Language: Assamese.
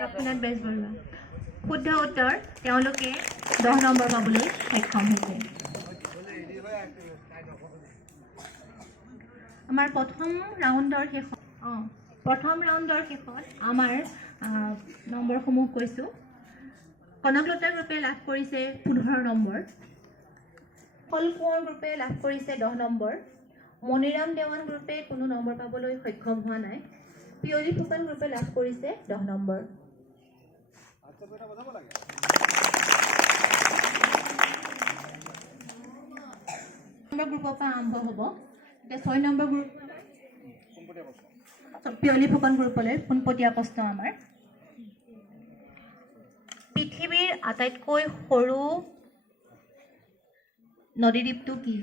লক্ষ্মীনাথ বেজবৰুৱা শুদ্ধ উত্তৰ তেওঁলোকে 10 নম্বৰ পাবলৈ সক্ষম হৈছে আমাৰ প্ৰথম ৰাউণ্ডৰ শেষত আমাৰ নম্বৰসমূহ কৈছোঁ কনকলতা গ্ৰুপে লাভ কৰিছে 15 নম্বৰ ফল কোঁৱৰ গ্ৰুপে লাভ কৰিছে 10 নম্বৰ মণিৰাম দেৱান গ্ৰুপে কোনো নম্বৰ পাবলৈ সক্ষম হোৱা নাই পিয়লি ফুকন গ্ৰুপে লাভ কৰিছে 10 নম্বৰ গ্ৰুপৰ পৰা আৰম্ভ হ'ব এতিয়া 6 নম্বৰ গ্ৰুপ পিয়লি ফুকন গ্ৰুপলৈ পোনপটীয়া প্ৰশ্ন আমাৰ পৃথিৱীৰ আটাইতকৈ সৰু নদীদ্বীপটো কি